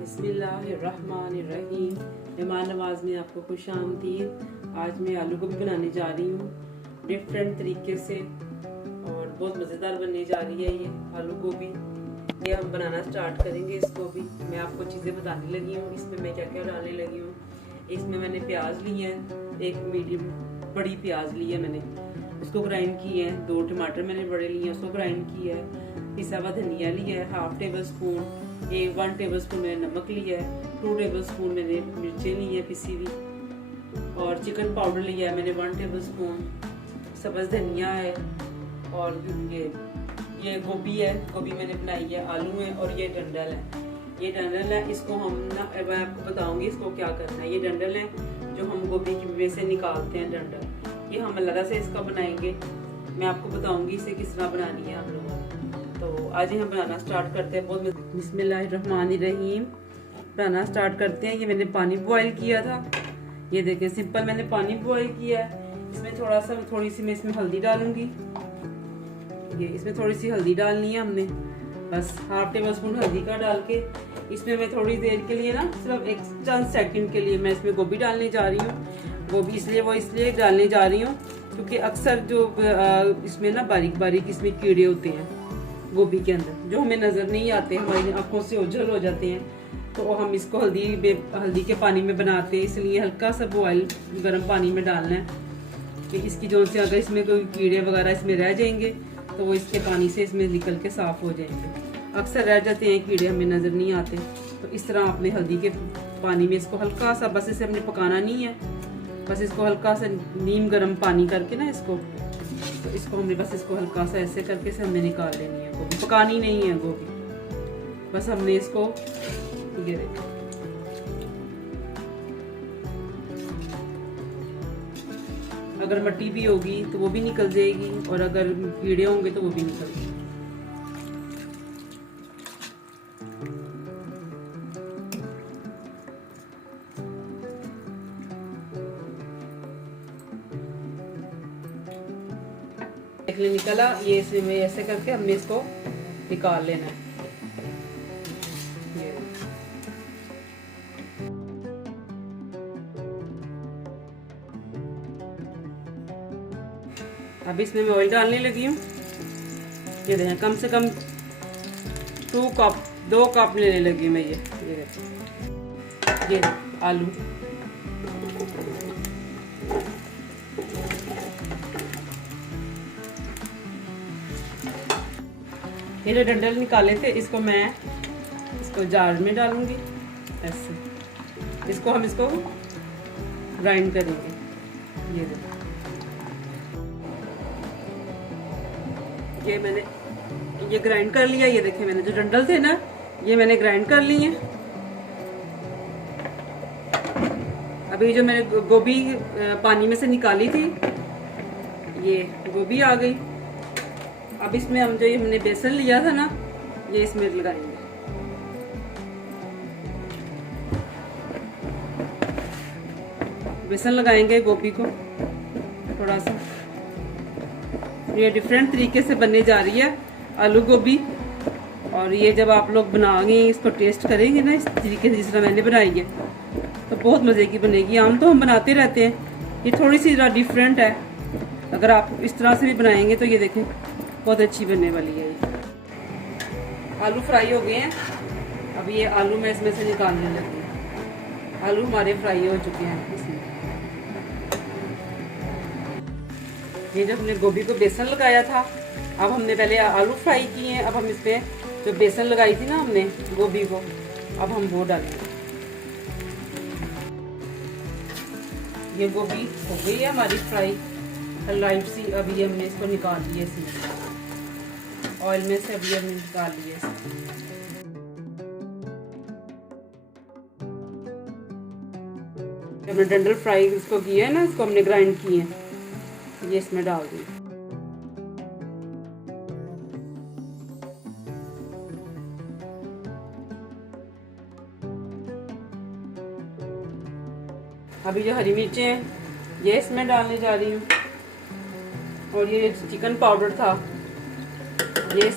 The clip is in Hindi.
बिस्मिल्लाहिर्रहमानिर्रहीम। मेहमान नवाज में आपको खुश आमदीद। आज मैं आलू गोभी बनाने जा रही हूँ डिफरेंट तरीके से और बहुत मज़ेदार बनने जा रही है ये आलू गोभी। ये हम बनाना स्टार्ट करेंगे इसको भी। मैं आपको चीज़ें बताने लगी हूँ इसमें मैं क्या क्या डालने लगी हूँ। इसमें मैंने प्याज लिए हैं, एक मीडियम बड़ी प्याज ली है मैंने, उसको ग्राइंड की है। 2 टमाटर मैंने बड़े लिए हैं, उसको ग्राइंड किया है। पिसा हुआ धनिया लिया है, 1/2 टेबल स्पून। 1 टेबल स्पून मैंने नमक लिया है। 2 टेबल स्पून मैंने मिर्चें ली है पिसी हुई, और चिकन पाउडर लिया है मैंने 1 टेबल स्पून। सब्ज़ धनिया है, और ये गोभी है, गोभी मैंने बनाई है। आलू है, और ये डंडल है। ये डंडल है, इसको हम ना मैं आपको बताऊंगी इसको क्या करना है। ये डंडल है जो हम गोभी की में से निकालते हैं डंडल, ये हम अलग से इसका बनाएंगे। मैं आपको बताऊंगी इसे किस तरह बनानी है हम लोगों ने। तो आज ही हम बनाना स्टार्ट करते हैं। बहुत बिस्मिल्लाहिर्रहमानिर्रहीम बनाना स्टार्ट करते हैं। ये मैंने पानी बॉईल किया था, ये देखें सिंपल मैंने पानी बॉईल किया है। इसमें थोड़ी सी मैं इसमें हल्दी डालूंगी। ये इसमें थोड़ी सी हल्दी डालनी है हमने, बस 1/2 टेबल स्पून हल्दी का डाल के इसमें मैं थोड़ी देर के लिए ना सिर्फ 1 चंद सेकंड के लिए मैं इसमें गोभी डालने जा रही हूँ। गोभी इसलिए डालने जा रही हूँ क्योंकि अक्सर जो इसमें ना बारीक बारीक इसमें कीड़े होते हैं गोभी के अंदर, जो हमें नज़र नहीं आते, हमारी आंखों से ओझल हो जाते हैं। तो हम इसको हल्दी के पानी में बनाते हैं, इसलिए हल्का सा बॉयल गर्म पानी में डालना है कि इसकी जो से अगर इसमें कोई कीड़े वगैरह इसमें रह जाएंगे तो वो इसके पानी से इसमें निकल के साफ़ हो जाएंगे। अक्सर रह जाते हैं कीड़े, हमें नज़र नहीं आते। तो इस तरह आपने हल्दी के पानी में इसको हल्का सा, बस इसे हमने पकाना नहीं है, बस इसको हल्का सा नीम गर्म पानी करके ना इसको, तो इसको हमने बस इसको हल्का सा ऐसे करके से हमने निकाल लेनी है। गोभी पकानी नहीं है गोभी, बस हमने इसको ये देखो अगर मट्टी भी होगी तो वो भी निकल जाएगी, और अगर कीड़े होंगे तो वो भी निकल जाएंगे। निकला ये इसमें ऐसे करके हमने इसको निकाल लेना है। अब इसमें मैं ऑयल डालने लगी हूँ। ये देखें कम से कम 2 कप लेने लगी मैं। ये आलू, ये जो डंडल निकाले थे इसको जार में डालूंगी ऐसे। इसको हम ग्राइंड करेंगे। ये देखो ये मैंने ये ग्राइंड कर लिया। ये देखें मैंने जो डंडल थे ना ये मैंने ग्राइंड कर लिए हैं। अभी जो मैंने गोभी पानी में से निकाली थी, ये गोभी आ गई। अब इसमें हम जो ये हमने बेसन लिया था ना ये इसमें लगाएंगे। बेसन लगाएंगे गोभी को थोड़ा सा। ये डिफरेंट तरीके से बनने जा रही है आलू गोभी, और ये जब आप लोग बनाएंगे इसको टेस्ट करेंगे ना इस तरीके से जिस तरह मैंने बनाई है तो बहुत मज़े की बनेगी। आम तो हम बनाते रहते हैं, ये थोड़ी सी ज़रा डिफरेंट है। अगर आप इस तरह से भी बनाएंगे तो ये देखें बहुत अच्छी बनने वाली है। ये आलू फ्राई हो गए हैं। अब ये आलू मैं इसमें से निकालने लगी हूँ। आलू हमारे फ्राई हो चुके हैं इसमें। ये जब हमने गोभी को बेसन लगाया था, अब हमने पहले आलू फ्राई किए हैं। अब हम इसमें जो बेसन लगाई थी ना हमने गोभी को, अब हम वो डालेंगे। ये गोभी हो गई है हमारी फ्राई लाइट सी। अभी हमने इसको निकाल लिया ऑयल में से, अभी हमने निकाल लिया। हमने डंडल फ्राई इसको किया है ना, इसको हमने ग्राइंड किए हैं, ये इसमें डाल दी। अभी जो हरी मिर्चें हैं ये इसमें डालने जा रही हूँ, और ये चिकन पाउडर था ये